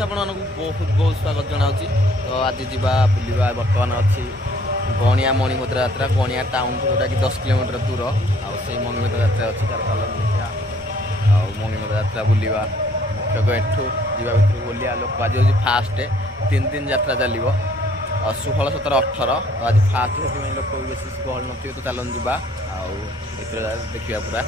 Friends आपण बहुत बहुत स्वागत जनावि। तो आज जीवा बुलवा बर्तमान अच्छी गणिया मणिमद्रा यात्रा गणिया टाउन जोटा कि 10 किलोमीटर दूर आई मणिमद्रा यात्रा अच्छी तार कलर देखा मणिमद्रा यात्रा बुलवा मुख्य एठू जा भर बुलिया लोक आज हूँ फास्ट 3 यात्रा चलो 16, 17, 18 आज फास्ट से लोक बेस गहल न तो चलन जा देखा पूरा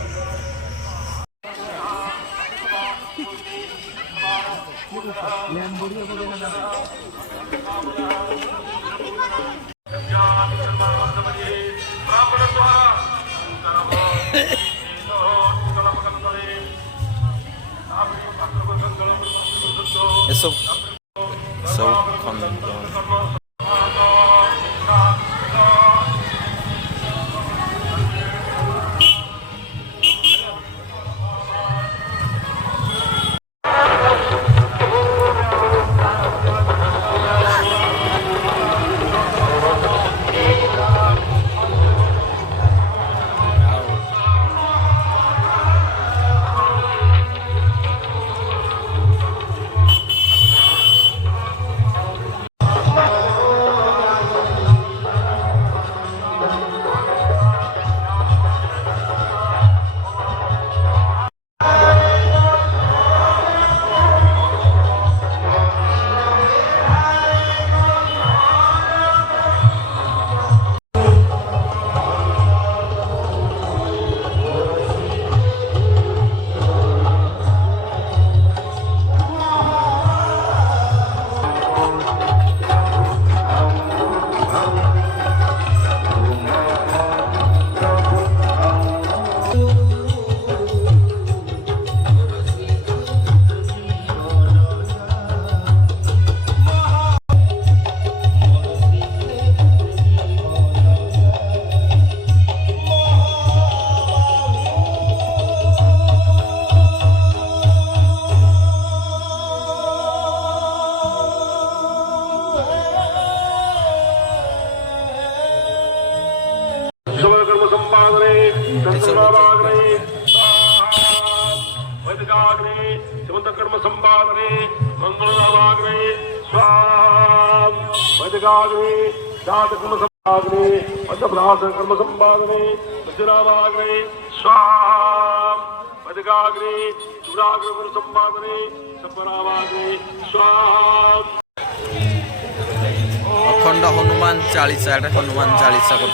कर्म संपादने मंगलदाग्रे स्वाग्रे जात कर्म संपादने अतभ्रास कर्म संपादने वज्राग्रे स्वाग्रे दुराग्र कर्म संपादने सपराग्रे अखंड हनुमान चालीसा हनुमान चालीसा कर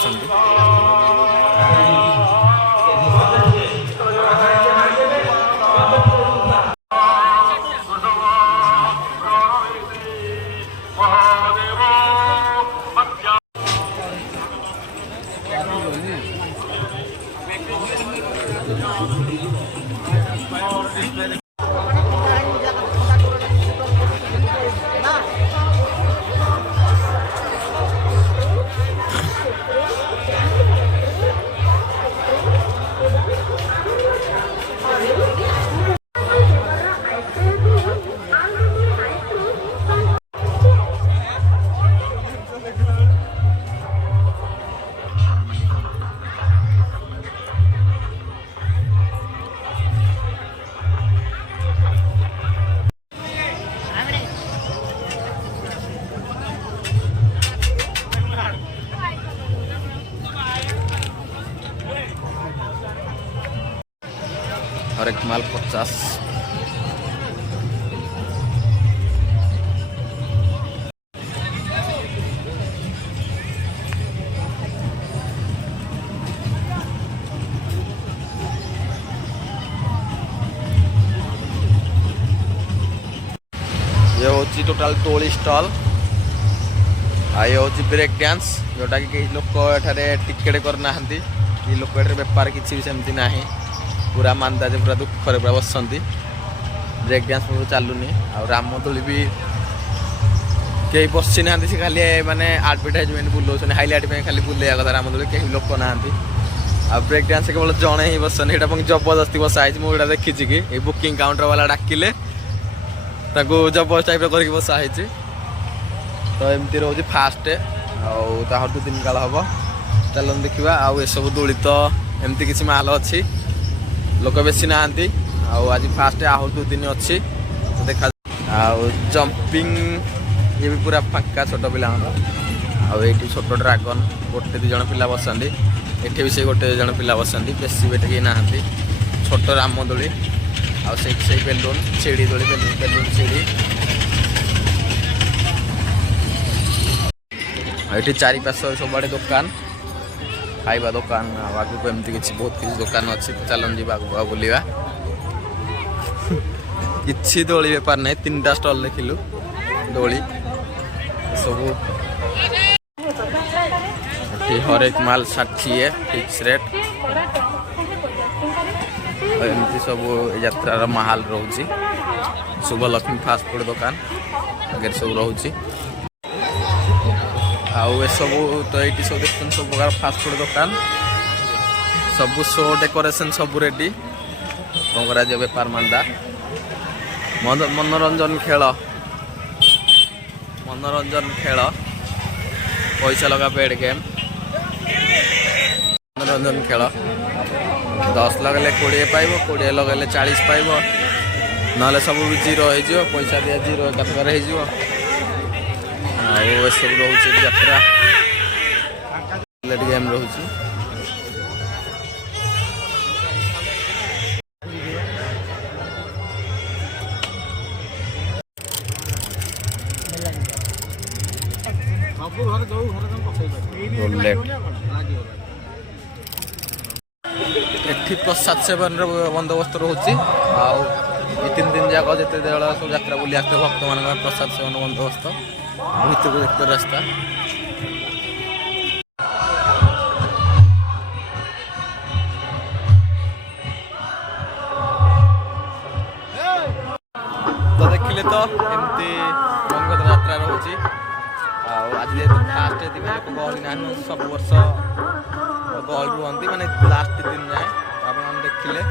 हर एक माल 50। ये होची टोटल टोली स्टॉल ये होची ब्रेक डांस जोटा कि लोक एठारे टिकेट करना लोक बेपार किसी भी सेमती नहीं पूरा मांदा पूरा दुखरे पूरा बसंती ब्रेक डांस चलुनी आ रामदोली भी कई बसी ना से खाली माने एडवर्टाइजमेंट बुलाऊँ हाईलाइट खाली बुलेया कथा रामदोली कहीं लोक ना आ ब्रेक डांस केवल जड़े ही बसनी ये जबरदस्ती बसाई मुझे देखी कि बुकिंग काउंटर वाला डाकिले जबरदस्त टाइप करके बसाई तो एमती रोज फास्ट आउ 2 दिन काल हम चलन देखा आउ सब दोली तो एमती किसी माल अच्छी लोक बेसी ना आज फास्ट आहु 2 दिन अच्छी देखा ଆଉ ଜମ୍ପିଂ ଇଏ ବି ପୁରା ଫାଙ୍କା ଛୋଟ ପିଲାଙ୍କର। ଆଉ ଏଇଠି ଛୋଟ ଡ୍ରାଗନ ଗୋଟେ ଦି ଜଣ ପିଲା ବସନ୍ତି। ଏଠି ବି ସେ ଗୋଟେ ଜଣ ପିଲା ବସନ୍ତି, ବେଶୀ ବେଟେ କେହି ନାହାନ୍ତି। ଛୋଟ ରାମ ଦୋଳି ଆଉ ସେଇଠି ସେଇ ବେଲୁନ ସିଡ଼ି ଦୋଳି ବେଲୁନ ସିଡ଼ି। ଏଠି ଚାରିପାର୍ଶ୍ୱ ସବୁଆଡ଼େ ଦୋକାନ ଖାଇବା ଦୋକାନ ଆଉ ଆଗକୁ ଏମିତି କିଛି ବହୁତ କିଛି ଦୋକାନ ଅଛି। ଚାଲନ୍ତୁ ଯିବା ଆଗକୁ ଆଉ ବୁଲିବା। କିଛି ଦୋଳି ବେପାର ନାହିଁ, 3ଟା ଷ୍ଟଲ୍ ଦେଖିଲୁ ଦୋଳି ସବୁ। ଏଠି ହରେକ ମାଲ 60 ଫିକ୍ସ ରେଟ୍। ଏମିତି ସବୁ ଏ ଯାତ୍ରାର ମାହାଲ ରହୁଛି। ଶୁଭଲକ୍ଷ୍ମୀ ଫାଷ୍ଟଫୁଡ଼ ଦୋକାନ ଆଗରେ ସବୁ ରହୁଛି। ଆଉ ଏସବୁ ତ ଏଇଠି ସବୁ ଦେଖୁଛନ୍ତି ସବୁ ପ୍ରକାର ଫାଷ୍ଟଫୁଡ଼ ଦୋକାନ, ସବୁ ଶୋ ଡେକୋରେସନ୍ ସବୁ ରେଡ଼ି। କ'ଣ କରାଯିବ ବେପାର ମାନ୍ଦା। ମନୋରଞ୍ଜନ ଖେଳ ପଇସା ଲଗା ବେଡ୍ ଗେମ୍। ମନୋରଞ୍ଜନ ଖେଳ 10 ଲଗେଇଲେ 20 ପାଇବ, 20 ଲଗେଇଲେ 40 ପାଇବ, ନହେଲେ ସବୁ ବି ଜିରୋ ହେଇଯିବ, ପଇସା ଦିଆ ଜିରୋ ଏକାଥରେ ହେଇଯିବ। ଆଉ ଏସବୁ ରହୁଛି ଯାତ୍ରା ଗେମ୍ ରହୁଛି। ଏଠି ପ୍ରସାଦ ସେବନର ବନ୍ଦୋବସ୍ତ ରହୁଛି। ଆଉ ଏ 3 ଦିନ ଯାକ ଯେତେବେଳେ ସବୁ ଯାତ୍ରା ବୁଲି ଆସିଥିବ ଭକ୍ତମାନଙ୍କ ପ୍ରସାଦ ସେବନ ବନ୍ଦୋବସ୍ତ। ଭିତରକୁ ଦେଖତେ ରାସ୍ତା। ତ ଦେଖିଲେ ତ ଏମିତି ମଙ୍ଗଳ ଯାତ୍ରା ରହୁଛି। ଆଉ ଆଜି ଯେହେତୁ ଫାଷ୍ଟ ଏଥିପାଇଁ ଲୋକ ଗହଳି ନାହାନ୍ତି, ସବୁ ବର୍ଷ ଗହଳି ରୁହନ୍ତି ମାନେ ଲାଷ୍ଟ 3 ଦିନ ଯାଏ ଆପଣମାନେ ଦେଖିଲେ।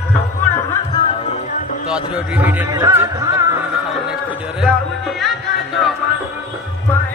ଆଉ ତ ଆଜିର ଏଇଠି ଏଣ୍ଡ କରୁଛି। ତ ପୁଣି ଦେଖା ନେକ୍ସଟ ଭିଡ଼ିଓରେ। ଧନ୍ୟବାଦ।